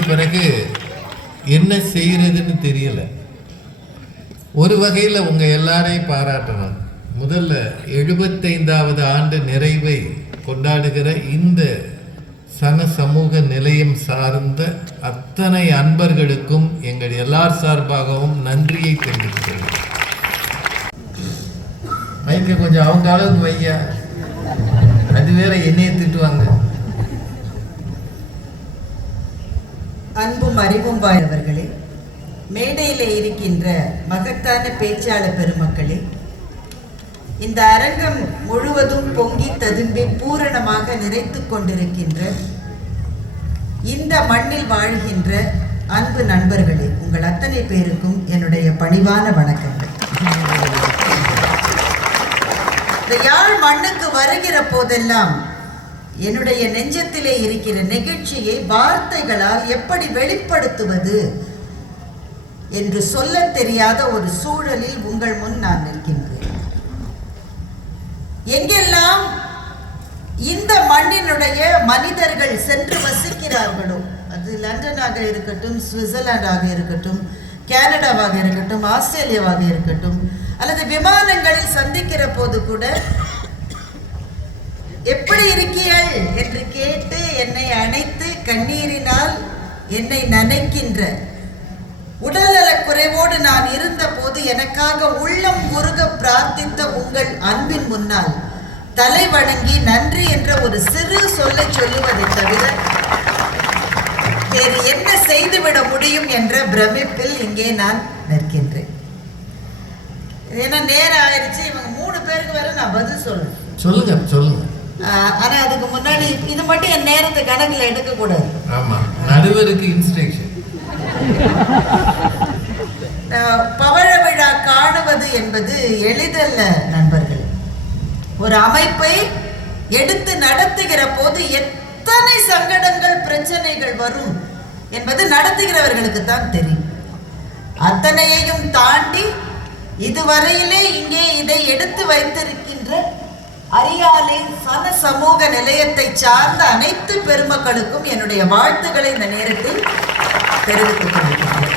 பிறகு என்ன செய்யறதுன்னு தெரியல. ஒரு வகையில் உங்க எல்லாரையும் பாராட்டணும். முதல்ல எழுபத்தைந்தாவது ஆண்டு நிறைவை கொண்டாடுகிற இந்த சன சமூக நிலையம் சார்ந்த அத்தனை அன்பர்களுக்கும் எங்கள் எல்லார் சார்பாகவும் நன்றியை தெரிவிக்கிறேன் மைக்க கொஞ்சம் அவங்க அளவுக்கு வையா அது வேற என்னைய திட்டுவாங்க. அன்பும் அறிவும் வாய்ந்தவர்களே மேடையில் இருக்கின்ற மகத்தான பேச்சாளர் பெருமக்களே இந்த அரங்கம் முழுவதும் பொங்கி ததும்பி பூரணமாக நிறைத்துக் கொண்டிருக்கின்ற இந்த மண்ணில் வாழ்கின்ற அன்பு நண்பர்களே உங்கள் அத்தனை பேருக்கும் என்னுடைய பணிவான வணக்கங்கள். இந்த யாழ் மண்ணுக்கு வருகிற போதெல்லாம் என்னுடைய நெஞ்சத்திலே இருக்கிற நெகிழ்ச்சியை வார்த்தைகளால் எப்படி வெளிப்படுத்துவது என்று சொல்லத் தெரியாத ஒரு சூழலில் உங்கள் முன் நான் நிற்கின்றேன். எங்கெல்லாம் இந்த மண்ணினுடைய மனிதர்கள் சென்று வசிக்கிறார்களோ அது லண்டனாக இருக்கட்டும் சுவிட்சர்லாண்டாக இருக்கட்டும் கனடாவாக இருக்கட்டும் ஆஸ்திரேலியாவாக இருக்கட்டும் அல்லது விமானங்களில் சந்திக்கிற போது கூட எப்படி இருக்கீர்கள் என்று கேட்டு என்னை அணைத்து கண்ணீரினால் என்னை நனைக்கின்ற. உடல்நலக் குறைவோடு நான் இருந்த போது எனக்காக உள்ளம் முருக பிரார்த்தித்த உங்கள் அன்பின் முன்னால் தலை வணங்கி நன்றி என்ற ஒரு சிறு சொல்லை சொல்லுவதை தவிர வேறு என்ன செய்துவிட முடியும் என்ற பிரமிப்பில் இங்கே நான் நிற்கின்றேன். ஏன்னா நேரம் ஆயிடுச்சு இவங்க மூணு பேருக்கு வேற நான் பதில் சொல்லணும். சொல்லுங்க சொல்லுங்க. ஆஹ் ஆனா அதுக்கு முன்னாடி இது மட்டும் என் நேரத்தை கணக்குல எடுக்க கூடாது. ஆமா நடுவருக்கு இன்ஸ்ட்ரக்ஷன் பவழ விழா காணுவது என்பது எளிதல்ல நண்பர்கள். ஒரு அமைப்பை எடுத்து நடத்துகிற போது எத்தனை சங்கடங்கள் பிரச்சனைகள் வரும் என்பது நடத்துகிறவர்களுக்கு தான் தெரியும். அத்தனையையும் தாண்டி இதுவரையிலே இங்கே இதை எடுத்து வைத்திருக்கின்ற அரியாலின் சன சமூக நிலையத்தை சார்ந்த அனைத்து பெருமக்களுக்கும் என்னுடைய வாழ்த்துக்களை இந்த நேரத்தில் தெரிவித்துக் கொள்கிறேன்.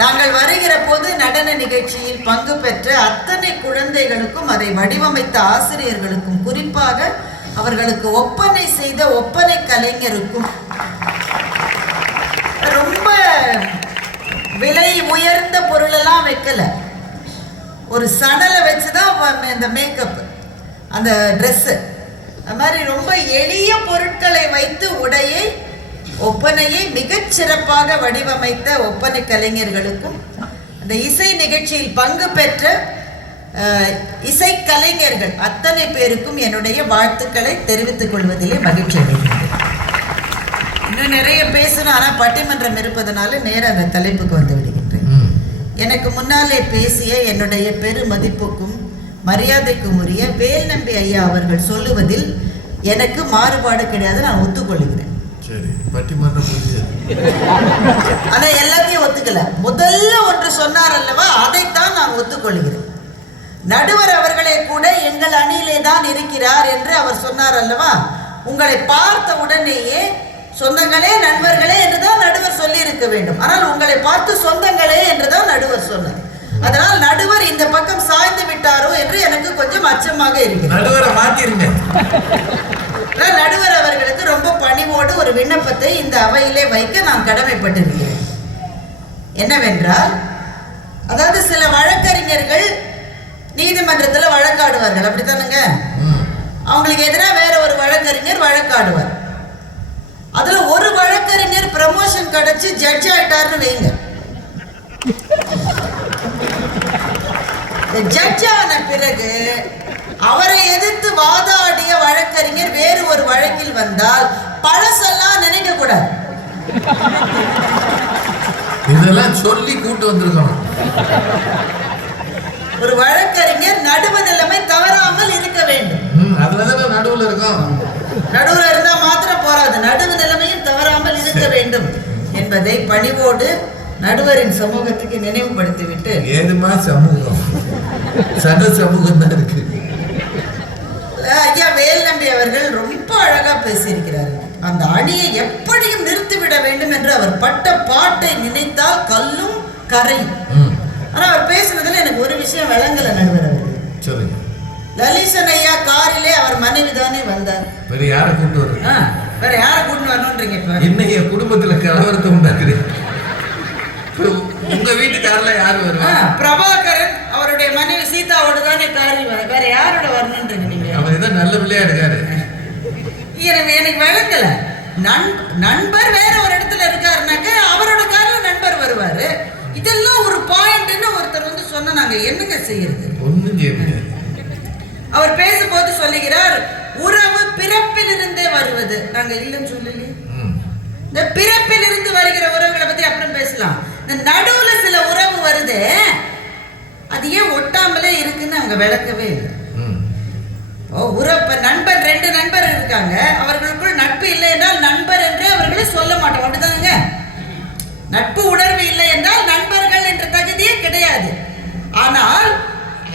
நாங்கள் வருகிற போது நடன நிகழ்ச்சியில் பங்கு பெற்ற அத்தனை குழந்தைகளுக்கும் அதை வடிவமைத்த ஆசிரியர்களுக்கும் குறிப்பாக அவர்களுக்கு ஒப்பனை செய்த ஒப்பனை கலைஞருக்கும் ரொம்ப விலை உயர்ந்த பொருளெல்லாம் வைக்கல. ஒரு சணலை வச்சு தான் இந்த மேக்கப் அந்த ட்ரெஸ்ஸு அது மாதிரி ரொம்ப எளிய பொருட்களை வைத்து உடையை ஒப்பனையை மிகச் சிறப்பாக வடிவமைத்த ஒப்பனை கலைஞர்களுக்கும் அந்த இசை நிகழ்ச்சியில் பங்கு பெற்ற இசை கலைஞர்கள் அத்தனை பேருக்கும் என்னுடைய வாழ்த்துக்களை தெரிவித்துக் கொள்வதிலே மகிழ்ச்சி அடைகிறேன். இன்னும் நிறைய பேசணும் ஆனால் பட்டிமன்றம் இருப்பதனால நேரா அந்த தலைப்புக்கு வந்து விடுகின்றேன். எனக்கு முன்னாலே பேசிய என்னுடைய பெருமதிப்புக்கும் மரியாதைக்கும் உரிய வேல் நம்பி ஐயா அவர்கள் சொல்லுவதில் எனக்கு மாறுபாடு கிடையாது நான் ஒத்துக்கொள்கிறேன். ஆனா எல்லாத்தையும் ஒத்துக்கல. முதல்ல ஒன்று சொன்னார் அல்லவா அதைத்தான் நான் ஒத்துக்கொள்கிறேன். நடுவர் அவர்களே கூட எங்கள் அணியிலே தான் இருக்கிறார் என்று அவர் சொன்னார் அல்லவா உங்களை பார்த்த உடனேயே சொந்தங்களே நண்பர்களே என்றுதான் நடுவர் சொல்லி இருக்க வேண்டும். ஆனால் உங்களை பார்த்து சொந்தங்களே என்றுதான் நடுவர் சொன்னார். அதனால் நடுவர் இந்த பக்கம் சாய்ந்து விட்டாரோ என்று எனக்கு கொஞ்சம் அச்சமாக இருக்கிறது. நடுவரை மாத்திருங்க. நடுவர் அவர்களுக்கு ரொம்ப பணிவோடு ஒரு விண்ணப்பத்தை இந்த அவையிலே வைக்க நான் கடமைப்பட்டிருக்கிறேன். என்னவென்றால் அதாவது சில வழக்கறிஞர்கள் நீதிமன்றத்தில் வழக்காடுவார்கள். அப்படித்தானுங்க. அவங்களுக்கு எதிராக வேற ஒரு வழக்கறிஞர் வழக்காடுவார். அதுல ஒரு வழக்கறிஞர் ப்ரமோஷன் கிடைச்சு ஜட்ஜ் ஆயிட்டாருன்னு வைங்க. ஜட்ஜ் ஆன பிறகு அவரை எதிர்த்து வாதாடிய வழக்கறிஞர் வேறு ஒரு வழக்கில் வந்தால் பழசெல்லாம் நினைக்க கூடாது. இதெல்லாம் சொல்லி கூட்டு வந்திருக்கணும். ஒரு வழக்கறிஞர் நடுவு நிலைமை தவறாமல் இருக்க வேண்டும். அதுலதானே நடுவுல இருக்கோம். நடுவுல இருந்தா மாத்திரம் போராது. நடுவு நிலைமையும் தவறாமல் இருக்க வேண்டும் என்பதை பணிவோடு நடுவரின் சமூகத்துக்கு நினைவுபடுத்திவிட்டு ஏதுமா சமூகம்? சட சமூகம் தான் இருக்கு ஐயா வேல் நம்பி அவர்கள் ரொம்ப அழகா பேசியிருக்கிறார்கள் அந்த அணியை எப்படியும் நிறுத்திவிட வேண்டும் என்று அவர் பட்ட பாட்டை நினைத்தால் கல்லும் கரையும். ஆனா அவர் பேசுனதுல எனக்கு ஒரு விஷயம் விளங்கல நடுவர் அவர்கள். சொல்லுங்க. லலிசன் ஐயா காரிலே அவர் மனைவி தானே வந்தார். வேற யாரை வருது ஆ, வேற யாரை கூட்டிட்டு வரணுன்றீங்க இப்ப? இன்னைக்கு குடும்பத்துல கலவரத்தை உண்டாக்குது உங்க வீட்டுக்காரில் யார் ஆ, வருவா பிரபாகரன் அவருடைய மனைவி சீதாவோட தானே காரில் வர வேற யாரோட வரணுன்றீங்க நீங்க? அவர் ஏதோ நல்ல பிள்ளையா இருக்காரு. எனக்கு எனக்கு விளங்கல நண் நண்பர் வேற ஒரு இடத்துல இருக்காருனாக்க அவரோட கார்ல நண்பர் வருவாரு. இதெல்லாம் ஒரு பாயிண்ட்னு ஒருத்தர் வந்து சொன்னா நாங்க என்னங்க செய்யறது? ஒண்ணும் செய்ய முடியாது. அவர் பேசும்போது சொல்லுகிறார் உறவு பிறப்பிலிருந்தே வருவது. நாங்க இல்லைன்னு சொல்லலையே. இந்த பிறப்பிலிருந்து வருகிற உறவுகளை பத்தி அப்புறம் பேசலாம். இந்த நடுவுல சில உறவு வருது. அது ஏன் ஒட்டாமலே இருக்குன்னு அங்க விளக்கவே இல்லை. உறவு நண்பன் ரெண்டு நண்பர் இருக்காங்க. அவர்களுக்குள் நட்பு இல்லை என்றால் நண்பர் என்று அவர்களை சொல்ல மாட்டோம். அப்படிதானுங்க நட்பு உணர்வு இல்லை என்றால் நண்பர்கள் என்ற தகுதியே கிடையாது ஆனால்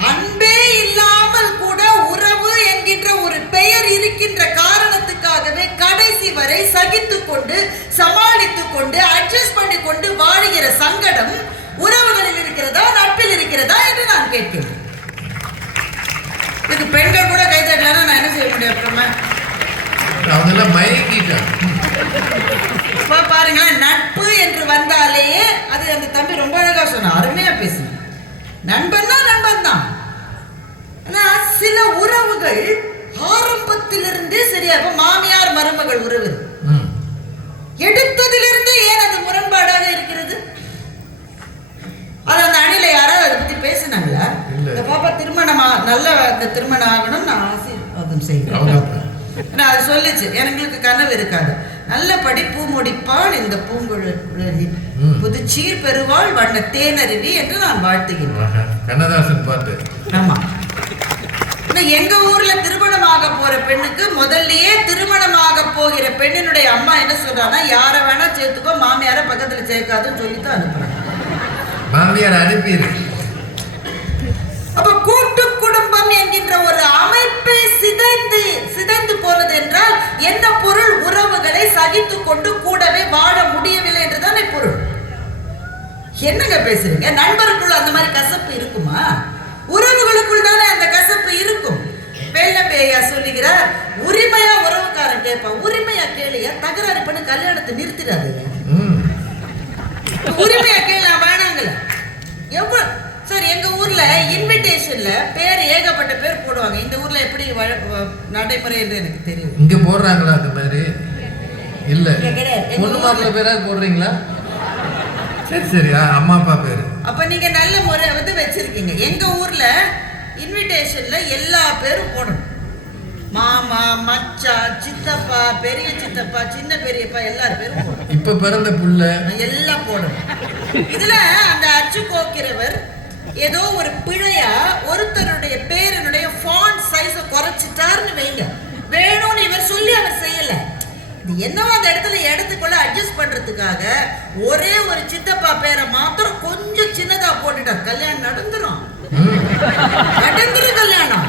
அன்பே இல்லாமல் கூட உறவு என்கின்ற ஒரு பெயர் இருக்கின்ற காரணத்துக்காகவே கடைசி வரை சகித்துக் கொண்டு சமாளித்துக் கொண்டு அட்ஜஸ்ட் பண்ணி கொண்டு வாழுகிற சங்கடம் உறவுகளில் இருக்கிறதா நட்பில் இருக்கிறதா என்று நான் கேட்கிறேன் இதுக்கு பெண்கள் கூட கை நான் என்ன செய்ய முடியும் அப்புறமா? அவங்க எல்லாம் மயங்கிட்டாங்க பாருங்களேன் நட்பு என்று வந்தாலே அது அந்த தம்பி ரொம்ப அழகா சொன்னான் அருமையா பேசுங்க நண்பன் தான் நண்பன் தான் ஆனா சில உறவுகள் ஆரம்பத்திலிருந்தே சரியா இப்ப மாமியார் மருமகள் உறவு. எடுத்ததிலிருந்தே ஏன் அது முரண்பாடாக இருக்கிறது? அது அந்த அணில யாராவது அதை பத்தி பேசினாங்களா. இந்த பாப்பா திருமணமா நல்ல இந்த திருமணம் ஆகணும் நான் ஆசீர்வாதம் செய்கிறேன். நான் அது சொல்லுச்சு. எங்களுக்கு கனவு இருக்காது. நல்லபடி பூ முடிப்பாள் இந்த பூங்குழலி. புதுச்சீர் பெறுவாள் வண்ண தேனருவி என்று நான் வாழ்த்துகிறேன் கண்ணதாசன் பாட்டு. ஆமா. எங்க ஊர்ல திருமணமாக போற பெண்ணுக்கு முதல்லயே திருமணமாக போகிற பெண்ணினுடைய அம்மா என்ன சொல்றான்னா யாரை வேணா சேர்த்துக்கோ மாமியார பக்கத்துல சேர்க்காதுன்னு சொல்லி தான் அனுப்புறாங்க. மாமியார் அனுப்பிடு. அப்ப கூட்டு குடும்பம் என்கின்ற ஒரு அமைப்பே சிதைந்து சிதைந்து போனது என்றால் என்ன பொருள் உறவுகளை சகித்துக் கொண்டு கூடவே வாழ முடியவில்லை என்றுதானே பொருள்? என்னங்க பேசுறீங்க? நண்பருக்குள்ள அந்த மாதிரி கசப்பு இருக்குமா? உறவுகளுக்குள் தானே அந்த கசப்பு இருக்கும். வேலம்பேயா சொல்லுகிறார் உரிமையா உறவுக்காரன் கேட்பான் உரிமையா கேளியா? தகராறு பண்ணி கல்யாணத்தை நிறுத்திடாதீங்க. ம். உரிமையா வேணாங்கல்ல எவ்வளவு சார் எங்க ஊர்ல இன்விடேஷன்ல பேர் ஏகப்பட்ட பேர் போடுவாங்க. இந்த ஊர்ல எப்படி நடைமுறை என்று எனக்கு தெரியும். இங்க போடுறாங்களா அந்த மாதிரி? இல்ல. பொண்ணு மாப்பிள்ளை பேராது போடுறீங்களா? சரி சரி. அம்மா அப்பா பேரு. அப்ப நீங்க நல்ல முறை வந்து வச்சிருக்கீங்க. எங்க ஊர்ல இன்விடேஷன்ல எல்லா பேரும் போடணும். மாமா மச்சான் சித்தப்பா பெரிய சித்தப்பா சின்ன பெரியப்பா எல்லார் பேரும் இப்ப பிறந்த புள்ள. எல்லாம் போடணும். இதுல அந்த அச்சு கோக்கிறவர் ஏதோ ஒரு பிழையா ஒருத்தருடைய பேரனுடைய ஃபாண்ட் சைஸ குறைச்சிட்டாருன்னு வைங்க. வேணும்னு இவர் சொல்லி அவர் செய்யல. இது என்னவோ அந்த இடத்துல இடத்துக்குள்ள அட்ஜஸ்ட் பண்றதுக்காக ஒரே ஒரு சித்தப்பா பேரை மாத்திரம் கொஞ்சம் சின்னதா போட்டுட்டார் கல்யாணம் நடந்துரும். நடந்துரும் கல்யாணம்.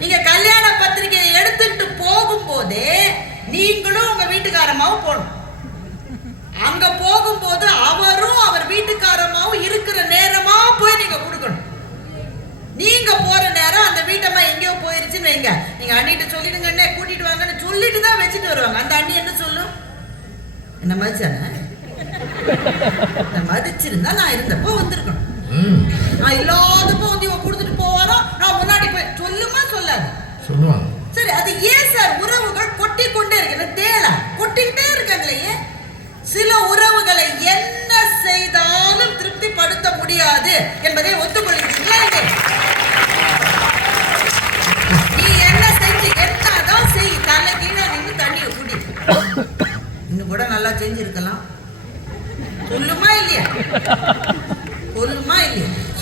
நீங்க கல்யாண பத்திரிகையை எடுத்துட்டு போகும்போதே நீங்களும் உங்க வீட்டுக்காரமாவும் போகணும் அங்க போகும்போது அவரும் அவர் வீட்டுக்காரமாவும் இருக்கிற நேரமா போய் நீங்க கொடுக்கணும். நீங்க போற நேரம் அந்த வீட்டம்மா எங்கேயோ போயிருச்சுன்னு வைங்க. நீங்க அண்ணிட்ட சொல்லிடுங்க அண்ணே கூட்டிட்டு வாங்கன்னு சொல்லிட்டு தான் வச்சுட்டு வருவாங்க. அந்த அண்ணி என்ன சொல்லும்? என்ன மதிச்சானே? மதிச்சிருந்தா நான் இருந்தப்போ வந்திருக்கணும். நான் இல்லாதப்போ வந்து இவன் முன்னாடி போய் சொல்லுமா சொல்லாது. சொல்லுவாங்க. சரி அது ஏன் சார் உறவுகள் கொட்டி கொண்டே இருக்கு தேலை கொட்டிக்கிட்டே இருக்காங்களே. ஏன் சில உறவுகளை என்ன செய்தாலும் திருப்திப்படுத்த முடியாது என்பதை ஒத்துக்கொள்கிறீங்களா? நீ என்ன செஞ்சு என்னதான் செய் தலை கீழே நின்று தண்ணியை குடி. இன்னும் கூட நல்லா செஞ்சிருக்கலாம். சொல்லுமா இல்லையா?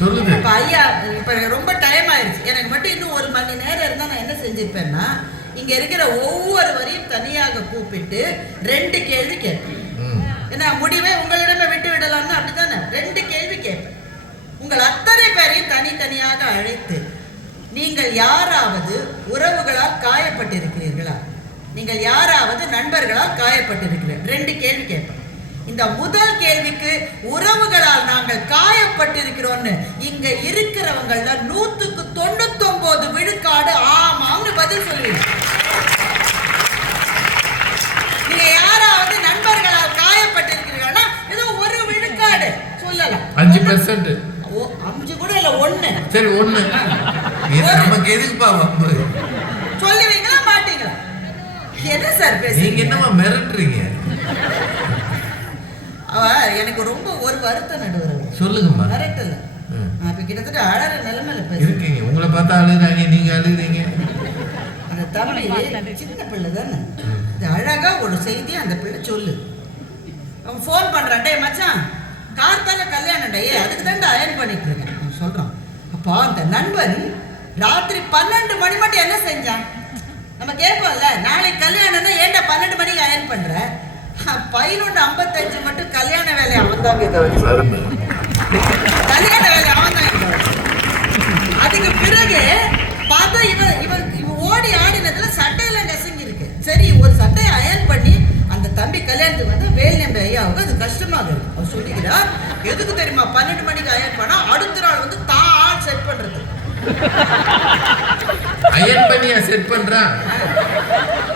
சொல்லுது. இப்ப ஐயா இப்ப ரொம்ப டைம் ஆயிருச்சு. எனக்கு மட்டும் இன்னும் ஒரு மணி நேரம் இருந்தா நான் என்ன செஞ்சிருப்பேன்னா இங்க இருக்கிற ஒவ்வொருவரையும் தனியாக கூப்பிட்டு ரெண்டு கேள்வி கேட்பேன். ஏன்னா முடிவை உங்களிடமே விட்டு விடலாம்னு அப்படித்தானே? ரெண்டு கேள்வி கேட்பேன். உங்கள் அத்தனை பேரையும் தனித்தனியாக அழைத்து நீங்கள் யாராவது உறவுகளால் காயப்பட்டிருக்கிறீர்களா? நீங்கள் யாராவது நண்பர்களால் காயப்பட்டிருக்கிறேன் ரெண்டு கேள்வி கேட்பேன். இந்த முதல் கேள்விக்கு உறவுகளால் நாங்கள் காயப்பட்டிருக்கிறோம்னு இங்க இருக்கிறவங்கள நூத்துக்கு தொண்ணூத்தொன்பது விழுக்காடு ஆமாம்னு பதில் சொல்லுவீங்க. நீங்க யாராவது நண்பர்களால் காயப்பட்டிருக்கிறீர்கள்னா ஏதோ ஒரு விழுக்காடு சொல்லலாம். அஞ்சு பெர்சன்ட் ஓ, அஞ்சு கூட இல்ல ஒண்ணு. சரி ஒண்ணு. நமக்கு எதுக்குப்பா வம்பு? சொல்லுவீங்களா மாட்டீங்களா? என்ன சார் பேசுறீங்க? என்னமா மிரட்டுறீங்க? அவ எனக்கு ரொம்ப ஒரு வருத்தம் நடுவர் சொல்லுங்கம்மா. மிரட்டல. ம். நான் இப்ப கிட்டத்தட்ட அழற நிலைமையில பேசுறேன். இருக்கீங்க. உங்களை பார்த்தா அழுகுறாங்க. நீங்க அழுகுறீங்க. அந்த தம்பி சின்ன பிள்ளை தானே? இது அழகா ஒரு செய்தி அந்த பிள்ளை சொல்லு. அவன் ஃபோன் பண்றான். டேய் மச்சான் கார்த்தால கல்யாணம்? டே அதுக்கு தான் அயன் பண்ணிட்டு இருக்கேன் சொல்றான். அப்பா அந்த நண்பன் ராத்திரி பன்னெண்டு மணி மட்டும் என்ன செஞ்சான்? நம்ம கேட்போம்ல நாளைக்கு கல்யாணம்னா ஏன்டா பன்னெண்டு மணிக்கு அயன் பண்ற? பதினொன்று ஐம்பத்தஞ்சு மட்டும் கல்யாண வேலையை அவன் தான் கல்யாண வேலை அவன் தான் அதுக்கு பிறகு பார்த்தா இவன் இவன் இவன் ஓடி ஆடினதுல சட்டையில நெசங்கி இருக்கு சரி ஒரு சட்டையை அயன் பண்ணி அந்த தம்பி கல்யாணத்துக்கு வந்து வேல் நம்பி ஐயாவுக்கு அது கஷ்டமாக இருக்கு. அவர் சொல்லிக்கிறார் எதுக்கு தெரியுமா? பன்னெண்டு மணிக்கு அயன் பண்ணா அடுத்த நாள் வந்து தான் ஆள் செட் பண்றது. அயன் பண்ணியா செட் பண்றான்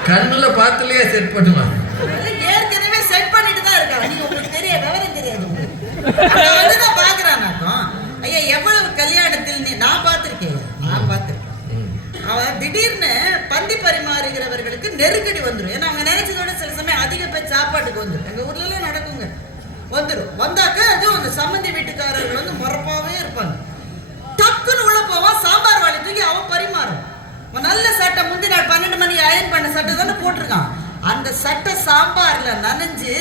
கண்ணுல பார்த்துலயே செட் பண்ணுவான் அதெல்லாம் ஏற்கனவே செட் பண்ணிட்டு தான் இருக்காங்க நீங்க உங்களுக்கு தெரியாது விவரம் தெரியாது பாக்குறானாக்கும் ஐயா எவ்வளவு கல்யாணத்தில் நான் பார்த்திருக்கேன் நான் பார்த்திருக்கேன். ம். அவன் திடீர்னு பந்தி பரிமாறுகிறவர்களுக்கு நெருக்கடி வந்துடும் ஏன்னா அவங்க நினைச்சதோட சில சமயம் அதிக பேர் சாப்பாட்டுக்கு வந்துடும் எங்க ஊர்ல நடக்குங்க? வந்துடும் வந்தாக்க அதுவும் அந்த சம்மந்தி வீட்டுக்காரர்கள் வந்து முறப்பாவே இருப்பாங்க. டக்குன்னு உள்ள போவான் சாம்பார் வாளி தூக்கி அவன் பரிமாறும். நல்ல சட்டை முந்தி நாள் பன்னெண்டு மணிக்கு அயன் பண்ண சட்டை தானே போட்டிருக்கான். அந்த சட்டை சாம்பார்ல நனைஞ்சு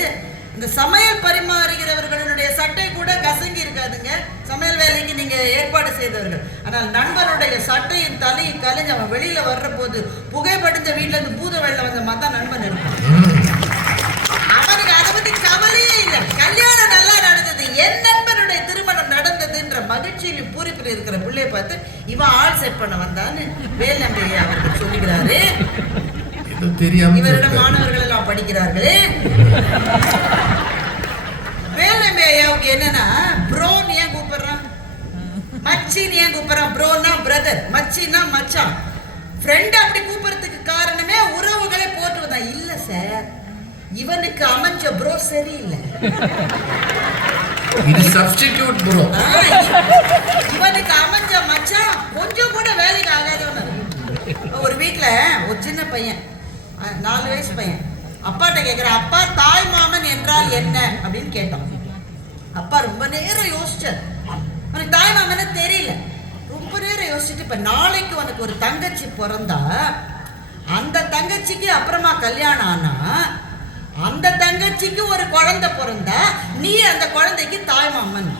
இந்த சமையல் பரிமாறுகிறவர்களுடைய சட்டை கூட கசங்கி இருக்காதுங்க. சமையல் வேலைக்கு நீங்க ஏற்பாடு செய்தவர்கள். ஆனால் நண்பனுடைய சட்டையும் தலையும் கலைஞ்சு அவன் வெளியில வர்ற போது புகைப்படிஞ்ச வீட்டுல இருந்து பூத வெள்ளம் வந்த மாதிரி தான் நண்பன் இருப்பான். அவனுக்கு அதை பத்தி கவலையே இல்லை. கல்யாணம் நல்லா நடந்தது. என் நண்பனுடைய திருமணம் நடந்ததுன்ற மகிழ்ச்சியிலும் பூரிப்பில் இருக்கிற பிள்ளைய பார்த்து இவன் ஆள் செட் பண்ண வந்தான்னு வேல் நம்பி அவருக்கு சொல்லுகிறாரு இவரிடம். மாணவர்கள் எல்லாம் படிக்கிறார்களே. என்னன்னா ப்ரோன்னு ஏன் கூப்பிடுறான்? மச்சின்னு ஏன் கூப்பிடுறான்? ப்ரோனா பிரதர் மச்சின்னா மச்சான். ஃப்ரெண்ட் அப்படி கூப்பிடுறதுக்கு காரணமே உறவுகளை போற்றுவதான் இல்ல சார் இவனுக்கு அமைஞ்ச ப்ரோ சரியில்லை. இது சப்ஸ்டிடியூட் ப்ரோ ஆ, இவனுக்கு அமைஞ்ச மச்சான் கொஞ்சம் கூட வேலைக்கு ஆகாதவன். ஒரு வீட்ல ஒரு சின்ன பையன் நாலு வயசு பையன். அப்பாட்ட கேக்குற அப்பா தாய் மாமன் என்றால் என்ன? அப்படின்னு கேட்டான். அப்பா ரொம்ப நேரம் யோசிச்சார். உனக்கு தாய் மாமனே தெரியல. ரொம்ப நேரம் யோசிச்சுட்டு இப்போ நாளைக்கு உனக்கு ஒரு தங்கச்சி பிறந்தா அந்த தங்கச்சிக்கு அப்புறமா கல்யாணம் ஆனா அந்த தங்கச்சிக்கு ஒரு குழந்தை பிறந்தா நீ அந்த குழந்தைக்கு தாய் மாமன்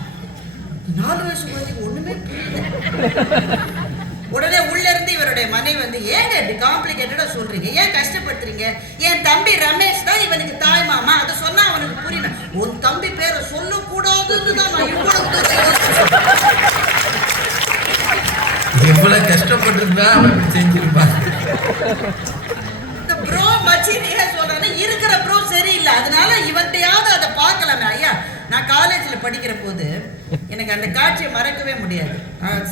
நாலு வயசு குழந்தைக்கு ஒண்ணுமே புரியல. உடனே உள்ள இருந்து இவருடைய மனைவி வந்து ஏங்க இப்படி காம்ப்ளிகேட்டடா சொல்றீங்க? ஏன் கஷ்டப்படுத்துறீங்க? என் தம்பி ரமேஷ் தான் இவனுக்கு தாய் மாமா. அதை சொன்னா அவனுக்கு புரியல. உன் தம்பி பேரை சொல்லக்கூடாதுன்னு தான் நான். எவ்வளவு கஷ்டப்பட்டிருந்தா செஞ்சிருப்பான். இந்த ப்ரோ மச்சி நீ ஏன் சொல்றேன்னா இருக்கிற ப்ரோ சரியில்லை. அதனால இவன்ட்டையாவது அதை பார்க்கலாமே. ஐயா நான் காலேஜில் படிக்கிற போது எனக்கு அந்த காட்சியை மறக்கவே முடியாது.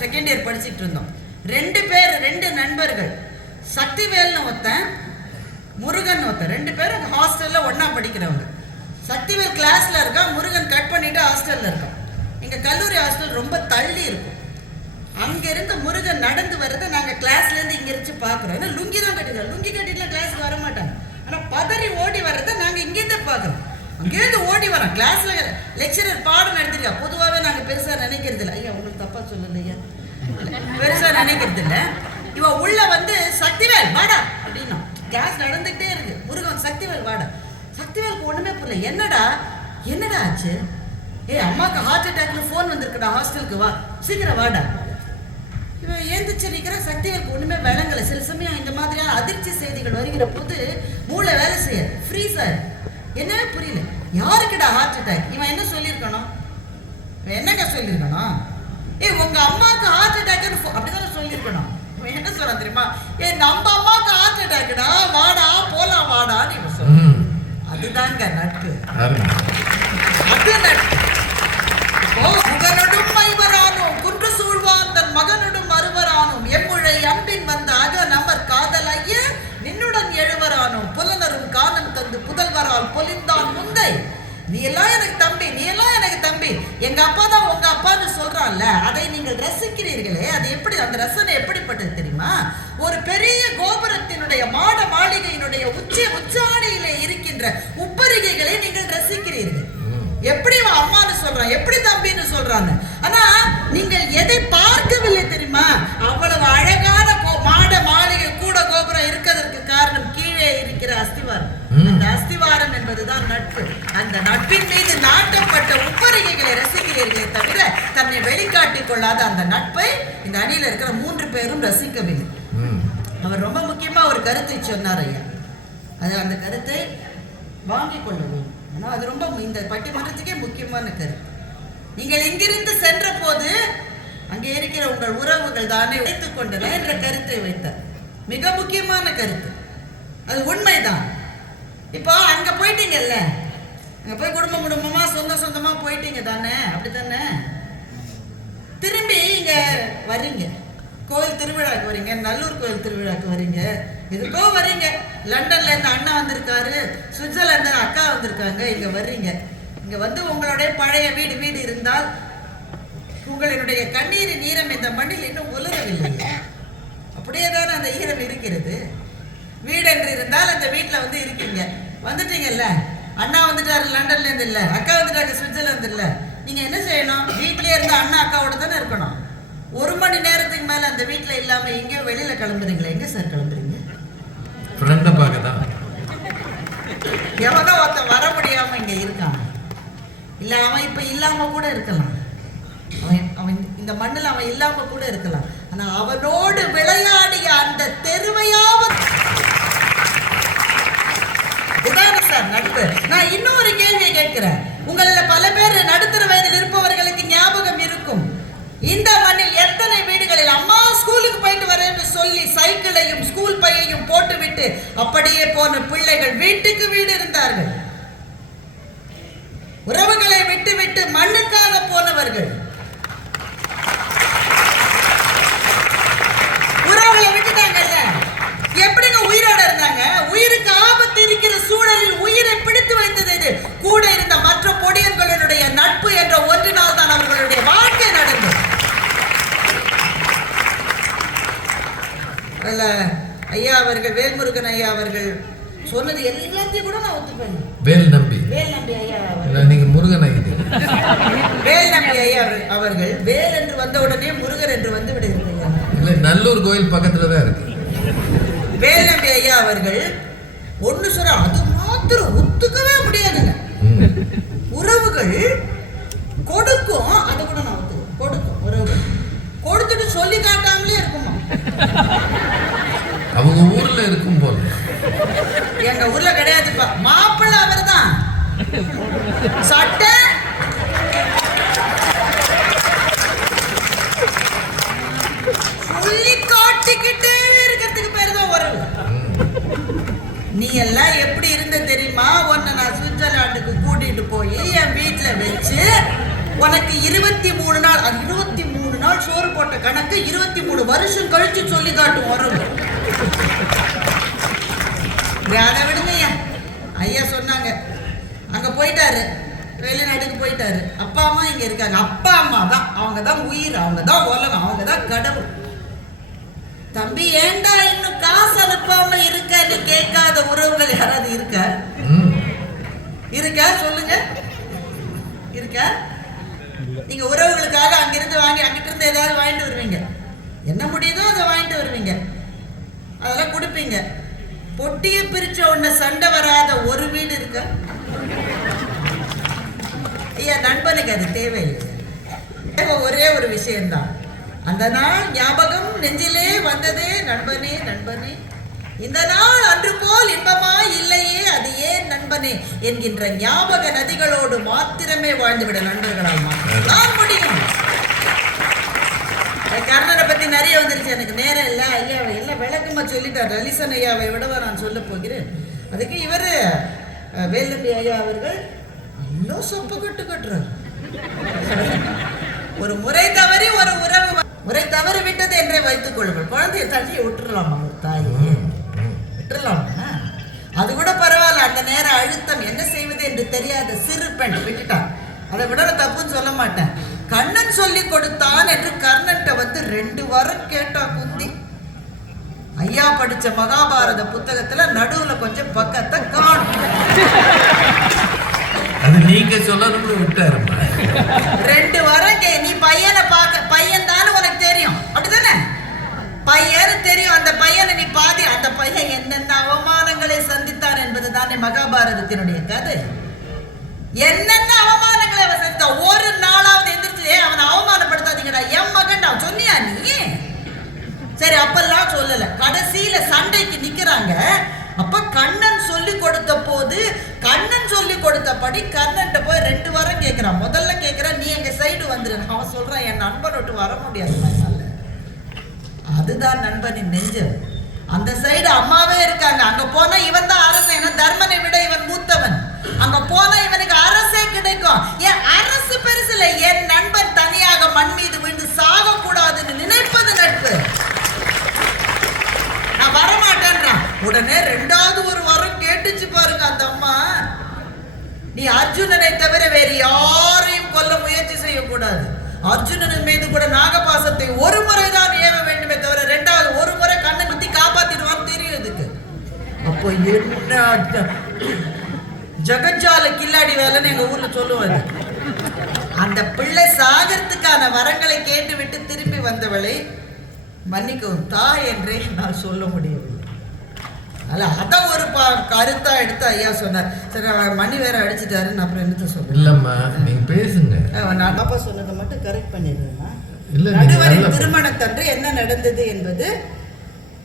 செகண்ட் இயர் படிச்சுட்டு இருந்தோம். ரெண்டு பேர் ரெண்டு நண்பர்கள். சக்திவேல்னு ஒருத்தன் முருகன் ஒருத்தன். ரெண்டு பேரும் ஹாஸ்டலில் ஒன்றா படிக்கிறவங்க. சக்திவேல் கிளாஸில் இருக்கான் முருகன் கட் பண்ணிவிட்டு ஹாஸ்டலில் இருக்கான். எங்கள் கல்லூரி ஹாஸ்டல் ரொம்ப தள்ளி இருக்கும். அங்கேருந்து முருகன் நடந்து வரதை நாங்கள் கிளாஸ்லேருந்து இங்கே இருந்து பார்க்குறோம். ஏன்னா லுங்கி தான் கட்டிக்கிறோம் லுங்கி கட்டிட்டுலாம் கிளாஸுக்கு வர மாட்டாங்க. ஆனால் பதறி ஓடி வர்றதை நாங்கள் இங்கேருந்து பார்க்குறோம். அங்கேருந்து ஓடி வரோம் கிளாஸில் லெக்சரர் பாடம் நடத்திருக்கா பொதுவாகவே நாங்கள் பெருசாக நினைக்கிறது இல்லை ஐயா உங்களுக்கு தப்பாக சொல்லலையா? பெருசாக பெருசா நினைக்கிறது இல்ல இவன் உள்ள வந்து சக்திவேல் வாடா அப்படின்னா கேஸ் நடந்துகிட்டே இருக்கு. முருகன் சக்திவேல் வாடா. சக்திவேலுக்கு ஒண்ணுமே புரியல. என்னடா? என்னடா ஆச்சு? ஏய் அம்மாக்கு ஹார்ட் அட்டாக்னு ஃபோன் வந்திருக்குடா ஹாஸ்டலுக்கு வா. சீக்கிரம் வாடா. இவன் ஏந்திச்சு நிற்கிற சக்திகளுக்கு ஒன்றுமே விளங்கலை. சில சமயம் இந்த மாதிரியான அதிர்ச்சி செய்திகள் வருகிற போது மூளை வேலை செய்ய சார் என்னவே புரியல. யாருக்குடா ஹார்ட் அட்டாக் இவன் என்ன சொல்லியிருக்கணும்? இவன் என்னங்க சொல்லியிருக்கணும்? ஏய் உங்க அம்மாவுக்கு ஹார்ட் அட்டாக்னு அப்படிதானே சொல்லியிருக்கணும். என்ன சொல்றான் தெரியுமா? ஏ நம்ம அம்மாக்கு ஹார்ட் அட்டாக்டா வாடா போலாம் இவன் சொல்றான் ம். அதுதாங்க நட்பு. அது நட்பு. முகனொடும் மைவரானோம் குன்று சூழ்வான் தன் மகனொடும் அறுவரானோம் எம்முழை அன்பின் வந்த அக நமர் காதல் ஐய நின்னுடன் எழுவரானோம் புலனரும் காலம் தந்து புதல்வரால் பொலிந்தான் முந்தை. நீ எல்லாம் எனக்கு தம்பி நீ எல்லாம் எனக்கு தம்பி. எங்க அப்பா தான் உங்க அப்பான்னு சொல்றான்ல அதை நீங்கள் ரசிக்கிறீர்களே. அது எப்படி அந்த ரசனை எப்படிப்பட்டது தெரியுமா? ஒரு பெரிய கோபுரத்தினுடைய மாட மாளிகையினுடைய உச்சி உச்சாணியிலே இருக்கின்ற உப்பரிகைகளை நீங்கள் ரசிக்கிறீர்கள் ம். எப்படி இவன் அம்மான்னு சொல்றான் எப்படி தம்பின்னு சொல்றான்னு ஆனா நீங்கள் எதை பார்க்கவில்லை தெரியுமா அவ்வளவு அழகான கோ- மாட மாளிகை கூட கோபுரம் இருக்கிறதற்கு காரணம் கீழே இருக்கிற அஸ்திவாரம் ம். அந்த அஸ்திவாரம் என்பதுதான் நட்பு அந்த நட்பின் மீது நாட்டப்பட்ட உப்பரிகைகளை ரசிக்கிறீர்களே தவிர தன்னை கொள்ளாத அந்த நட்பை இந்த அணியில இருக்கிற மூன்று பேரும் ரசிக்கவில்லை. அவர் ரொம்ப முக்கியமா ஒரு கருத்தை சொன்னார் ஐயா. அது அந்த கருத்தை வாங்கிக் கொள்ள வேண்டும். ஏன்னா அது ரொம்ப இந்த பட்டிமன்றத்துக்கே முக்கியமான கருத்து. நீங்கள் இங்கிருந்து சென்ற போது அங்கே இருக்கிற உங்கள் உறவுகள் தானே வைத்துக் கொண்டன என்ற கருத்தை வைத்தார். மிக முக்கியமான கருத்து. அது உண்மைதான். இப்போ அங்க போயிட்டீங்கல்ல? அங்க போய் குடும்பம் குடும்பமா சொந்த சொந்தமா போயிட்டீங்க தானே? திரும்பி இங்க வர்றீங்க கோயில் திருவிழாக்கு வரீங்க. நல்லூர் கோயில் திருவிழாக்கு வரீங்க. எதுக்கோ வரீங்க. லண்டன்ல இருந்து அண்ணா வந்திருக்காரு. சுவிட்சர்லாந்து அக்கா வந்திருக்காங்க. இங்க வர்றீங்க. இங்க வந்து உங்களுடைய பழைய வீடு வீடு இருந்தால் உங்களுடைய கண்ணீர் ஈரம் இந்த மண்ணில் இன்னும் உலரவில்லை அப்படியே தானே அந்த ஈரம் இருக்கிறது. வீடு என்று இருந்தால் அந்த வீட்டில் வந்து இருக்கீங்க. வந்துட்டீங்கல்ல? அண்ணா வந்துட்டாரு லண்டன்ல இருந்து அக்கா வந்துட்டாங்க சுவிட்சர்லாந்து இல்லை. நீங்க என்ன செய்யணும்? வீட்டிலே இருந்து அண்ணா அக்காவோட தானே இருக்கணும். ஒரு மணி நேரத்துக்கு மேல அந்த வீட்ல இல்லாம எங்கேயோ வெளியில கிளம்புறீங்களா? எங்க சார் கிளம்புறீங்க? ஃப்ரெண்டை பார்க்க தான். எவனோ ஒருத்தன் வர முடியாம இங்க இருக்கான். இல்ல அவன் இப்ப இல்லாம கூட இருக்கலாம். அவன் அவன் இந்த மண்ணுல அவன் இல்லாம கூட இருக்கலாம். ஆனா அவனோடு விளையாடிய அந்த தெருவையாவது இதான சார் நட்பு? நான் இன்னொரு கேள்வியை கேட்கிறேன். உங்கள பல பேர் நடுத்தர வயதில் இருப்பவர்களுக்கு ஞாபகம் இருக்கும். இந்த மண்ணில் எத்தனை வீடுகளில் அம்மா ஸ்கூலுக்கு போயிட்டு வரேன்னு சொல்லி சைக்கிளையும் ஸ்கூல் பையையும் போட்டுவிட்டு அப்படியே போன பிள்ளைகள் வீட்டுக்கு வீடு இருந்தார்கள் உறவுகளை விட்டு விட்டு மண்ணுக்காக போனவர்கள். உறவுகளை விட்டுட்டாங்கல்ல? எப்படிங்க உயிரோட இருந்தாங்க? உயிருக்கு ஆபத்து இருக்கிற சூழலில் உயிரை பிடித்து வைத்தது இது. கூட இருந்த மற்ற பொடியங்களுடைய நட்பு என்ற ஒன்றினால் தான் அவர்களுடைய வாழ்க்கை நடந்தது. அதுல ஐயா அவர்கள் வேல்முருகன் ஐயா அவர்கள் சொன்னது எல்லாத்தையும் கூட நான் ஒத்துப்பேன். வேல் நம்பி. வேல் நம்பி ஐயா நீங்க முருகன் ஆகிட்டீங்க வேல் நம்பி ஐயா அவர்- அவர்கள் வேல் என்று வந்த உடனே முருகர் என்று வந்து விடுகிறார் இல்லை நல்லூர் கோயில் பக்கத்துல தான் இருக்கு. வேல் நம்பி ஐயா அவர்கள் ஒண்ணு சொல்ற அது மாத்திரம் ஒத்துக்கவே முடியாதுங்க. உறவுகள் கொடுக்கும் அதை கூட நான் ஒத்துக்கிறேன். கொடுக்கும் உறவுகள். கொடுத்துட்டு சொல்லி காட்டாமலே அவங்க ஊர்ல இருக்கும் போல. எங்க ஊர்ல கிடையாதுப்பா. மாப்பிள்ளை அவர்தான். சட்டை. சொல்லி காட்டிக்கிட்டே இருக்கிறதுக்கு பேர் தான் உறவு. நீ எல்லாம் எப்படி இருந்த தெரியுமா? உன்னை நான் சுவிட்சர்லாண்டுக்கு கூட்டிட்டு போய் என் வீட்டுல வச்சு உனக்கு இருபத்தி மூணு நாள் அது இருபத்தி மூணு நாள் சோறு போட்ட கணக்கு இருபத்தி மூணு வருஷம் கழிச்சு சொல்லி காட்டும் உறவு அதை விடுங்க ஐயா. ஐயா சொன்னாங்க. அங்க போயிட்டாரு. வெளிநாட்டுக்கு போயிட்டாரு. அப்பா அம்மா இங்க இருக்காங்க. அப்பா அம்மா தான். அவங்க தான் உயிர் அவங்க தான் உலகம் அவங்க தான் கடவுள். தம்பி ஏன்டா இன்னும் காசு அனுப்பாம இருக்க? நீ கேட்காத உறவுகள் யாராவது இருக்க. இருக்கா? சொல்லுங்க. இருக்கா? நீங்க உறவுகளுக்காக அங்கிருந்து வாங்கி அங்கிட்டு இருந்து ஏதாவது வாங்கிட்டு வருவீங்க. என்ன முடியுதோ அதை வாங்கிட்டு வருவீங்க. அதெல்லாம் கொடுப்பீங்க. பொட்டியை பிரிச்ச உடனே சண்டை வராத ஒரு வீடு இருக்கா? ஐயா நண்பனுக்கு அது தேவையில்லை. தேவை ஒரே ஒரு விஷயம்தான். அந்த நாள் ஞாபகம் நெஞ்சிலே வந்ததே நண்பனே நண்பனே. இந்த நாள் அன்று போல் இன்பமா இல்லையே அது ஏன் நண்பனே என்கின்ற ஞாபக நதிகளோடு மாத்திரமே வாழ்ந்துவிட நண்பர்களால் மாத்திரம். முடியும். கர்ணனை பத்தி நிறைய வந்துருச்சு. எனக்கு நேரம் இல்ல. ஐயா எல்லாம் விளக்கமா சொல்லிட்டார். லலிசன் ஐயாவை விடவா நான் சொல்ல போகிறேன். அதுக்கு இவரு அஹ், வேலுப்பி ஐயா அவர்கள் இன்னும் சொப்பு கட்டு கட்டுறாரு. ஒரு முறை தவறி ஒரு உறவு முறை தவறி விட்டது என்றே வைத்துக் கொள்ளுங்கள். குழந்தைய தள்ளி விட்டுறலாமா ஒரு தாய்? விட்டுறலாமா அது கூட பரவாயில்ல அந்த நேரம் அழுத்தம் என்ன செய்வது என்று தெரியாத சிறு பெண் விட்டுட்டான் அதை விட தப்புன்னு சொல்ல மாட்டேன். கண்ணன் சொல்லி கொடுத்தான் என்று கர்ணன்ட்ட வந்து ரெண்டு வாரம் கேட்டா குந்தி. ஐயா படிச்ச மகாபாரத புத்தகத்துல நடுவுல கொஞ்சம் பக்கத்தை காணும். அது நீங்க சொல்லணும்னு விட்டாருமா ரெண்டு வாரம் நீ பையனை பார்க்க பையன் தானே உனக்கு தெரியும் அப்படிதானே பையனு தெரியும் அந்த பையனை நீ பாதி அந்த பையன் என்னென்ன அவமானங்களை சந்தித்தான் என்பது தானே மகாபாரதத்தினுடைய கதை. என்னென்ன அவமானங்களை அவன் சந்தித்தான் ஒரு நாளாவது எந்திரிச்சு அவனை அவமானப்படுத்தாதீங்கடா என் மகன் சொன்னியா நீ? சரி அப்பெல்லாம் சொல்லல. கடைசியில சண்டைக்கு நிக்கிறாங்க. அப்ப கண்ணன் சொல்லி கொடுத்த போது கண்ணன் சொல்லி கொடுத்தபடி கண்ணன்ட்ட போய் ரெண்டு வாரம் கேட்கிறான் முதல்ல கேட்கிறான் நீ எங்க சைடு வந்துரு. அவன் சொல்றான் என் நண்பன் விட்டு வர முடியாது அதுதான் நண்பனின் நெஞ்சு. அந்த சைடு அம்மாவே இருக்காங்க. அங்க போனா இவன் தான் அரசன். ஏன்னா தர்மனை விட இவன் மூத்தவன். அங்க போனா இவனுக்கு அரசே கிடைக்கும். என் அரசு பெருசு இல்ல என் நண்பன் தனியாக மண் மீது விழுந்து சாக கூடாதுன்னு நினைப்பது நட்பு. நான் வரமாட்டேன்றான் உடனே ரெண்டாவது ஒரு வரம் கேட்டுச்சு பாருங்க அந்த அம்மா. நீ அர்ஜுனனை தவிர வேறு யாரையும் கொல்ல முயற்சி செய்யக்கூடாது. அர்ஜுனனின் மீது கூட நாகபாசத்தை ஒரு முறை தான் ஏவ வேண்டுமே தவிர ரெண்டாவது ஒரு முறை காப்பாத்திடுவான்னு தெரியும் இதுக்கு. அப்போ என்ன? ஜகஜால கில்லாடி வேலைன்னு எங்க ஊர்ல சொல்லுவாங்க அந்த பிள்ளை சாகறதுக்கான வரங்களை கேட்டுவிட்டு திரும்பி வந்தவளை மன்னிக்கவும் தாய் என்றே நான் சொல்ல முடியவில்லை. அல்ல அதான் ஒரு பா கருத்தா எடுத்து ஐயா சொன்னார். சரி மணி வேற அடிச்சிட்டாருன்னு அப்புறம் என்னத்த சொல்றேன் இல்லம்மா நீங்க பேசுங்க. நான் பாப்பா சொன்னதை மட்டும் கரெக்ட் பண்ணிடுறேன் நடுவரின் திருமணத்தன்று என்ன நடந்தது என்பது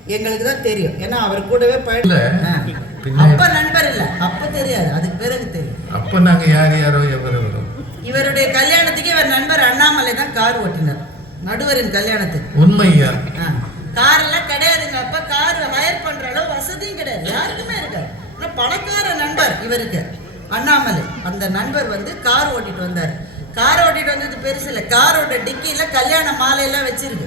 எங்களுக்கு தான் தெரியும். ஏன்னா அவர் கூடவே பின்ன- அப்ப நண்பர் இல்ல. அப்ப தெரியாது. அதுக்கு பிறகு தெரியும். அப்ப நாங்க யார் யாரோ எவரெவரோ இவருடைய கல்யாணத்துக்கு இவர் நண்பர் அண்ணாமலை தான் கார் ஓட்டினார். நடுவரின் கல்யாணத்துக்கு. உண்மையா? கார் எல்லாம் கிடையாதுங்க. அப்ப கார் ஹயர் பண்ற அளவு வசதியும் கிடையாது. யாருக்குமே இருக்காது. ஆனா பணக்கார நண்பர் இவருக்கு. அண்ணாமலை. அந்த நண்பர் வந்து கார் ஓட்டிட்டு வந்தார். கார் ஓட்டிட்டு வந்தது பெருசு இல்லை. காரோட டிக்கியில கல்யாண மாலையெல்லாம் வச்சிருக்கு.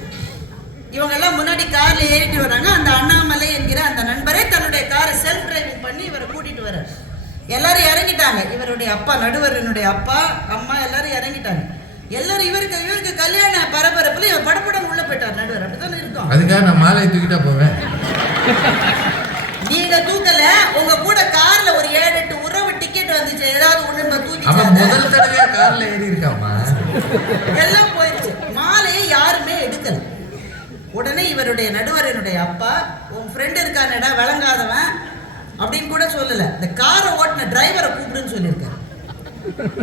இவங்க எல்லாம் முன்னாடி கார்ல ஏறிட்டு வராங்க. அந்த அண்ணாமலை என்கிற அந்த நண்பரே தன்னுடைய காரை செல்ஃப் டிரைவிங் பண்ணி இவரை கூட்டிட்டு வர்றார் எல்லாரும் இறங்கிட்டாங்க. இவருடைய அப்பா நடுவரனுடைய அப்பா அம்மா எல்லாரும் இறங்கிட்டாங்க. எல்லாரும் இவருக்கு இவருக்கு கல்யாண பரபரப்புல இவர் படப்படம் உள்ள போயிட்டார். நடுவர் அப்படித்தானே இருக்கும்? அதுக்காக நான் மாலையை தூக்கிட்டா போவேன். நீங்க தூக்கல. உங்க கூட கார்ல ஒரு ஏழு எட்டு உறவு டிக்கெட் வந்துச்சு. ஏதாவது ஒண்ணு தூக்கிச்சாங்க. முதல் தடவையா கார்ல ஏறி இருக்காமா எல்லாம் எடுக்கல உடனே இவருடைய நடுவரனுடைய அப்பா உன் ஃப்ரெண்ட் இருக்கானடா விளங்காதவன் அப்படின்னு கூட சொல்லல. இந்த காரை ஓட்டின டிரைவரை கூப்பிடுன்னு சொல்லியிருக்காரு.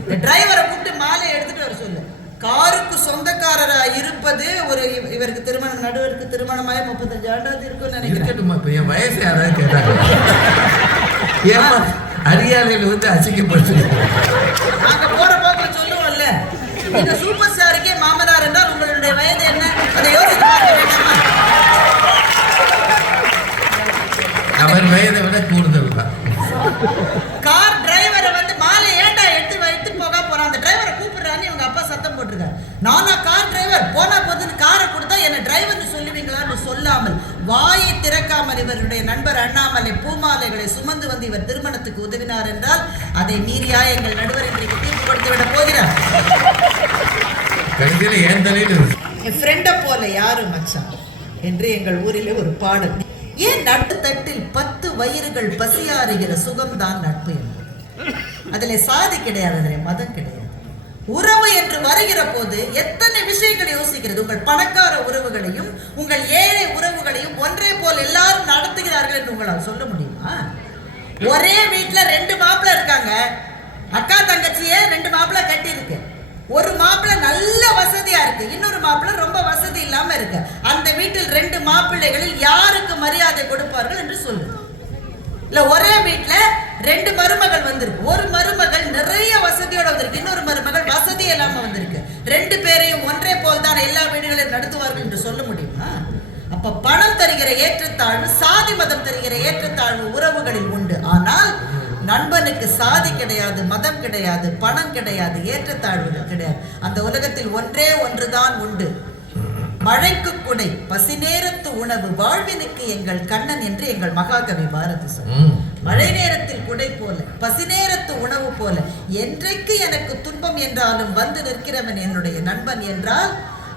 இந்த டிரைவரை கூப்பிட்டு மாலையை எடுத்துட்டு வர சொல்லு காருக்கு சொந்தக்காரரா இருப்பது ஒரு இவ- இவருக்கு திருமணம் நடுவருக்கு திருமணமாய முப்பத்தஞ்சு ஆண்டாவது இருக்கும்னு நினைக்கிறேன். என் வயசு யாராவது கேட்டாங்க? ஏமா அரியாலையில் வந்து அசிங்கப்படுத்து நாங்க போற போக்குல சொல்லுவோம்ல. நீங்க சூப்பர் ஸ்டாருக்கே மாமனார் என்றால் உங்களுடைய வயது என்ன அதை யோசித்து பார்க்க வேண்டாமா அவர் வயதை விட கூடுதல் தான். கார் டிரைவரை வந்து மாலை ஏன்டா எடுத்து வைத்து போக போறான்? அந்த டிரைவரை கூப்பிடுறான்னு இவங்க அப்பா சத்தம் போட்டிருக்காரு. நானா கார் டிரைவர் போனா போதுன்னு காரை கொடுத்தா என்ன டிரைவர்னு சொல்லுவீங்களான்னு சொல்லாமல் வாயை திறக்காமல் இவருடைய நண்பர் அண்ணாமலை பூமாலைகளை சுமந்து வந்து இவர் திருமணத்துக்கு உதவினார் என்றால் அதை மீறியா எங்கள் நடுவர் இன்றைக்கு தீர்ப்பு கொடுத்து விட போகிறார். கடைசியில் ஏன் தலையில் இருக்கு என் ஃப்ரெண்டை போல யாரு மச்சான். என்று எங்கள் ஊரிலே ஒரு பாடல். ஏன் நட்டு தட்டில் பத்து வயிறுகள் பசியாறுகிற சுகம்தான் நட்பு என்பது. அதில் சாதி கிடையாது அதில் மதம் கிடையாது. உறவு என்று வருகிற போது எத்தனை விஷயங்களை யோசிக்கிறது? உங்கள் பணக்கார உறவுகளையும் உங்கள் ஏழை உறவுகளையும் ஒன்றே போல் எல்லாரும் நடத்துகிறார்கள் என்று உங்களால் சொல்ல முடியுமா? ஒரே வீட்டில் ரெண்டு மாப்பிள்ள இருக்காங்க. அக்கா தங்கச்சியே ரெண்டு மாப்பிள்ளை கட்டி இருக்கு ஒரு மாப்பிள்ளை நல்ல வசதியா இருக்கு. இன்னொரு மாப்பிள்ள ரொம்ப வசதி இல்லாம இருக்கு. அந்த வீட்டில் ரெண்டு மாப்பிள்ளைகளில் யாருக்கு மரியாதை கொடுப்பார்கள் என்று சொல்லுங்க. இல்ல ஒரே வீட்டுல ரெண்டு மருமகள் வந்திருக்கு. ஒரு மருமகள் நிறைய வசதியோட வந்திருக்கு. இன்னொரு மருமகள் வசதி இல்லாம வந்திருக்கு. ரெண்டு பேரையும் ஒன்றே போல் தான் எல்லா வீடுகளையும் நடத்துவார்கள் என்று சொல்ல முடியுமா? அப்போ பணம் தருகிற ஏற்றத்தாழ்வு சாதி மதம் தருகிற ஏற்றத்தாழ்வு உறவுகளில் உண்டு. ஆனால் நண்பனுக்கு சாதி கிடையாது மதம் கிடையாது பணம் கிடையாது ஏற்றத்தாழ்வுகள் கிடையாது. அந்த உலகத்தில் ஒன்றே ஒன்றுதான் உண்டு. மழைக்கு குடை பசிநேரத்து உணவு வாழ்வினுக்கு எங்கள் கண்ணன் என்று எங்கள் மகாகவி பாரதி சொன்னார். மழை நேரத்தில் குடை போல பசிநேரத்து உணவு போல என்றைக்கு எனக்கு துன்பம் என்றாலும் வந்து நிற்கிறவன் என்னுடைய நண்பன் என்றால்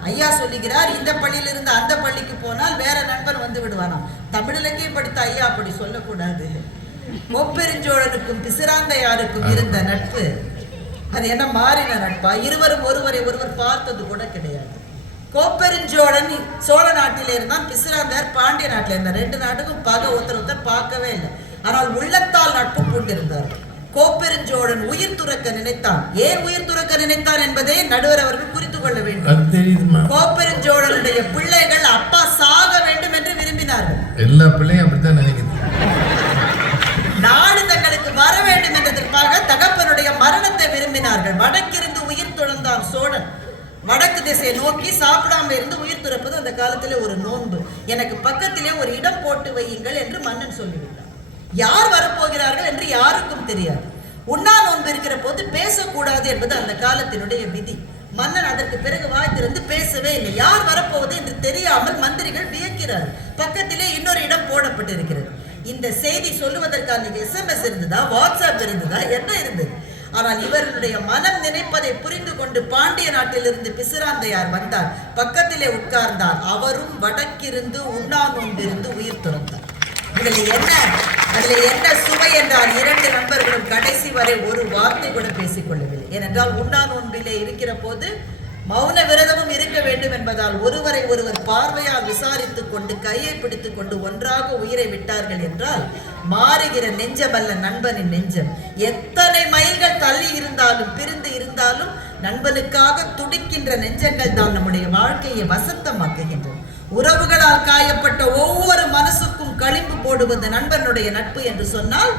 ஐயா சொல்லுகிறார் இந்த பள்ளியிலிருந்து அந்த பள்ளிக்கு போனால் வேற நண்பன் வந்து விடுவானாம். தமிழ் இலக்கியம் படித்த ஐயா அப்படி சொல்லக்கூடாது. முப்பெருஞ்சோழனுக்கும் பிசிராந்தையாருக்கும் இருந்த நட்பு அது என்ன மாறின நட்பா? இருவரும் ஒருவரை ஒருவர் பார்த்தது கூட கிடையாது. கோப்பெருஞ்சோழன் சோழ நாட்டிலே இருந்தான் பிசிராந்தார் பாண்டிய நாட்டில் இருந்தார். ரெண்டு நாட்டுக்கும் பகை ஒருத்தர் ஒருத்தர் பார்க்கவே இல்லை. ஆனால் உள்ளத்தால் நட்பு கொண்டிருந்தார் கோப்பெருஞ்சோழன் உயிர் துறக்க நினைத்தான். ஏன் உயிர் துறக்க நினைத்தான் என்பதை நடுவர் அவர்கள் குறித்து கொள்ள வேண்டும். கோப்பெருஞ்சோழனுடைய பிள்ளைகள் அப்பா சாக வேண்டும் என்று விரும்பினார்கள். எல்லா பிள்ளையும் அப்படித்தான் நினைக்குது. நாடு தங்களுக்கு வர வேண்டும் என்றதற்காக தகப்பனுடைய மரணத்தை விரும்பினார்கள். வடக்கிருந்து உயிர் துறந்தான் சோழன். வடக்கு திசையை நோக்கி சாப்பிடாம இருந்து உயிர் துறப்பது அந்த காலத்துல ஒரு நோன்பு. எனக்கு பக்கத்திலே ஒரு இடம் போட்டு வையுங்கள் என்று மன்னன் சொல்லிவிட்டார் யார் வரப்போகிறார்கள் என்று யாருக்கும் தெரியாது. உண்ணா நோன்பு இருக்கிற போது பேசக்கூடாது என்பது அந்த காலத்தினுடைய விதி. மன்னன் அதற்கு பிறகு வாய் திறந்து பேசவே இல்லை. யார் வரப்போவது என்று தெரியாமல் மந்திரிகள் வியக்கிறார் பக்கத்திலே இன்னொரு இடம் போடப்பட்டிருக்கிறது. இந்த செய்தி சொல்லுவதற்கான எஸ்எம்எஸ் இருந்ததா? வாட்ஸ்அப் இருந்ததா? என்ன இருந்தது? ஆனால் இவர்களுடைய மனம் நினைப்பதை புரிந்து கொண்டு பாண்டிய நாட்டிலிருந்து பிசுராந்தையார் வந்தார். பக்கத்திலே உட்கார்ந்தார் அவரும் வடக்கிருந்து உண்ணா நோன்பிருந்து உயிர் துறந்தார். இதுல என்ன? அதுல என்ன சுவை என்றால் இரண்டு நண்பர்களும் கடைசி வரை ஒரு வார்த்தை கூட பேசிக்கொள்ளவில்லை. ஏனென்றால் உண்ணா நோன்பிலே இருக்கிற போது மௌன விரதமும் இருக்க வேண்டும் என்பதால் ஒருவரை ஒருவர் பார்வையால் விசாரித்துக் கொண்டு கையை பிடித்துக் கொண்டு ஒன்றாக உயிரை விட்டார்கள் என்றால் மாறுகிற நெஞ்சமல்ல நண்பனின் நெஞ்சம். எத்தனை மைல்கள் தள்ளி இருந்தாலும் பிரிந்து இருந்தாலும் நண்பனுக்காக துடிக்கின்ற நெஞ்சங்கள் தான் நம்முடைய வாழ்க்கையை வசந்தமாக்குகின்றன. உறவுகளால் காயப்பட்ட ஒவ்வொரு மனசுக்கும் களிம்பு போடுவது நண்பனுடைய நட்பு என்று சொன்னால்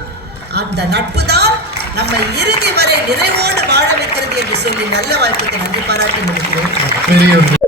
அந்த நட்பு தான் நம்மை இறுதி வரை நிறைவோடு வாழ வைக்கிறது என்று சொல்லி நல்ல வாய்ப்புக்கு நன்றி பாராட்டி முடிக்கிறேன்.